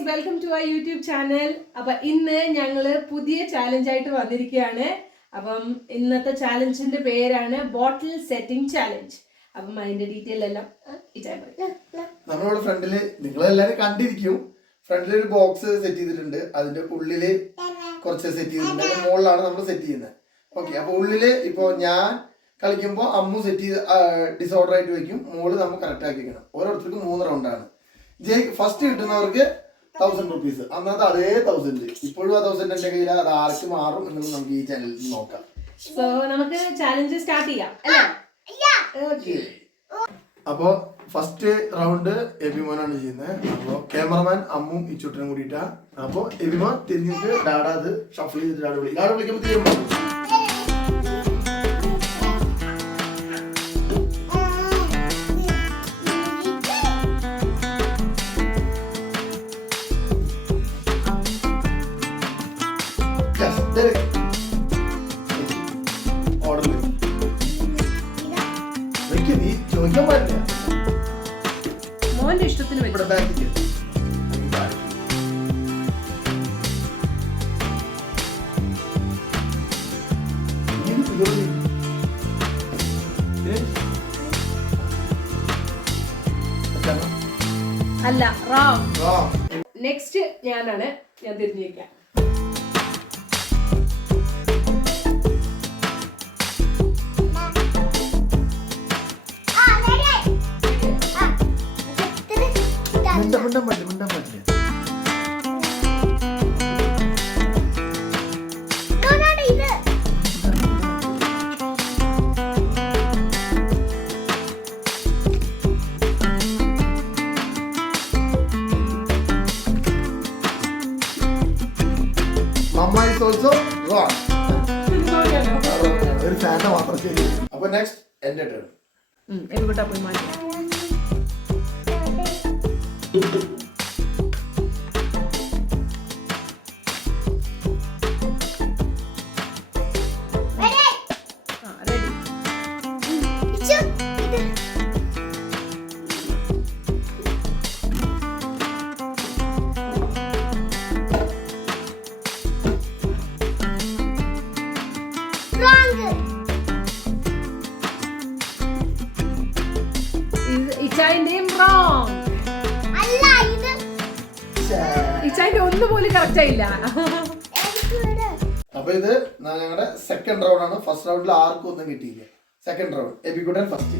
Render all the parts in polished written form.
Guys, welcome to our YouTube channel. അപ്പൊ ഇന്ന് ഞങ്ങള് പുതിയ ചാലഞ്ച് ആയിട്ട് വന്നിരിക്കുകയാണ്. അപ്പം ഇന്നത്തെ ചാലഞ്ചിന്റെ പേരാണ് ബോട്ടിൽ സെറ്റിംഗ് ചാലഞ്ച്. അപ്പം അതിന്റെ ഡീറ്റെയിൽ എല്ലാം നമ്മളിവിടെ ഫ്രണ്ടില് നിങ്ങളെല്ലാരും കണ്ടിരിക്കും. ഫ്രണ്ടിൽ ഒരു ബോക്സ് സെറ്റ് ചെയ്തിട്ടുണ്ട്. അതിന്റെ ഉള്ളില് കുറച്ച് സെറ്റ് ചെയ്തിട്ടുണ്ട്. അതിന്റെ മുകളിലാണ് നമ്മൾ സെറ്റ് ചെയ്യുന്നത്. ഓക്കെ, അപ്പൊ ഉള്ളില് ഇപ്പൊ ഞാൻ കളിക്കുമ്പോൾ അമ്മു സെറ്റ് ചെയ്ത് ഡിസോർഡർ ആയിട്ട് വെക്കും. മോള് നമ്മൾ കറക്റ്റ് ആക്കി വെക്കണം. ഓരോരുത്തർക്കും 3 റൗണ്ടാണ്. First കിട്ടുന്നവർക്ക് 1000 rupees. അന്നത്തെ അതേ 1000. ഇപ്പോഴും ആ 1000 എന്റെ കയ്യിൽ. അത് ആർക്ക് മാറും എന്നുള്ളത് നമുക്ക് ഈ ചാനലിൽ നോക്കാം. സോ നമുക്ക് ചാലഞ്ച് സ്റ്റാർട്ട് ചെയ്യാം അല്ലേ? അപ്പോ ഫസ്റ്റ് റൗണ്ട് എബിമോനാണ് ചെയ്യുന്നത്. അപ്പോ ക്യാമറമാൻ അമ്മും ഇച്ചുട്ടനും കൂടിയിട്ടാ. അപ്പൊ എബിമോൻ തിരിഞ്ഞിട്ട് ഡാഡ അത് ഷഫിൾ ചെയ്തിട്ട് ഡാഡ വിളിക്കുമ്പോൾ തീരുമാനം. ചോദിക്കാൻ പാടില്ല. മോന്റെ ഇഷ്ടത്തിന് ഇവിടെ ബാക്കിൽ അല്ല, നെക്സ്റ്റ് ഞാനാണ്. ഞാൻ തിരിഞ്ഞേക്കാം. Mama is also wrong. ഒരു ഫാന മാത്രം ശരി. അപ്പൊ നെക്സ്റ്റ് എന്റെ ടേൺ. എവിടെ പോയി മാറ്റി. ഇച്ചായിന്റെ ഒന്നുപോലും കറക്റ്റ് ആയില്ല. അപ്പൊ ഇത് ഞങ്ങളുടെ സെക്കൻഡ് റൗണ്ട് ആണ്. ഫസ്റ്റ് റൗണ്ടിൽ ആർക്കും ഒന്നും കിട്ടിയില്ല. Second round Ebikuttan first.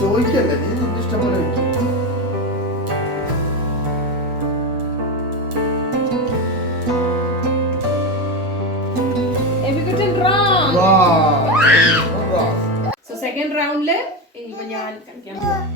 ചോദിക്കല്ലേ, നീ നിന്റെ ഇഷ്ടം പോലെ വെക്കും. സോ സെക്കൻഡ് റൗണ്ടില് ഇനിയിപ്പോ ഞാൻ കളിക്കാൻ പോവാം.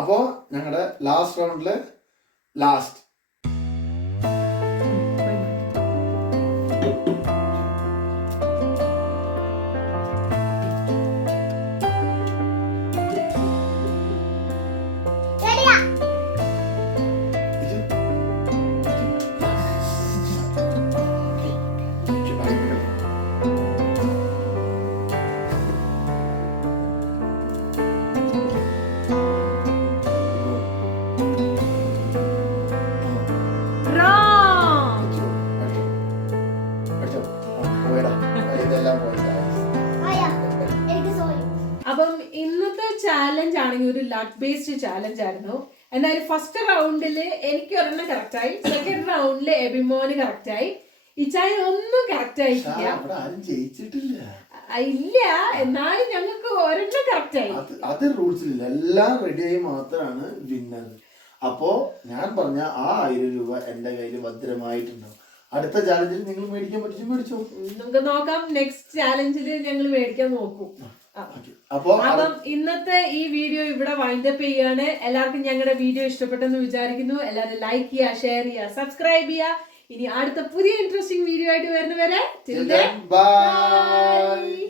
അപ്പോ ഞങ്ങളുടെ ലാസ്റ്റ് റൗണ്ടില് ലാസ്റ്റ് അപ്പം ഇന്നത്തെ ചാലഞ്ച് ആണെങ്കിൽ ഒരു ലക്ക് ബേസ്ഡ് ചാലഞ്ച് ആയിരുന്നു. എന്തായാലും ഫസ്റ്റ് റൗണ്ടിൽ എനിക്ക് ഒരെണ്ണം കറക്റ്റായി, സെക്കൻഡ് റൗണ്ടിൽ എബിമോന് കറക്റ്റായി. ഇച്ചായൻ ഒന്നും കറക്റ്റ് ആയിട്ടില്ല. അവിടെ ആരും ജയിച്ചിട്ടില്ല. ഇല്ല, എന്നാലും ഞങ്ങൾക്ക് ഒരെണ്ണം കറക്റ്റ് ആയി. അത് റൂൾസിലില്ല, എല്ലാം റെഡിയായി മാത്രമാണ് വിന്നർ. അപ്പോ ഞാൻ പറഞ്ഞ ആ 1000 രൂപ എന്റെ കയ്യിൽ ഭദ്രമായിട്ടുണ്ടാവും. അടുത്ത ചാലഞ്ചിൽ നിങ്ങൾ മേടിക്കാൻ പറ്റും, മേടിച്ചോ. നമുക്ക് നോക്കാം, നെക്സ്റ്റ് ചാലഞ്ചിൽ ഞങ്ങൾ മേടിക്കാൻ നോക്കും. അപ്പം ഇന്നത്തെ ഈ വീഡിയോ ഇവിടെ വൈൻഡപ്പ് ചെയ്യാണ്. എല്ലാവർക്കും ഞങ്ങളുടെ വീഡിയോ ഇഷ്ടപ്പെട്ടെന്ന് വിചാരിക്കുന്നു. എല്ലാവരും ലൈക്ക് ചെയ്യുക, ഷെയർ ചെയ്യുക, സബ്സ്ക്രൈബ് ചെയ്യുക. ഇനി അടുത്ത പുതിയ ഇൻട്രസ്റ്റിംഗ് വീഡിയോ ആയിട്ട് വരുന്നവരെ ബൈ.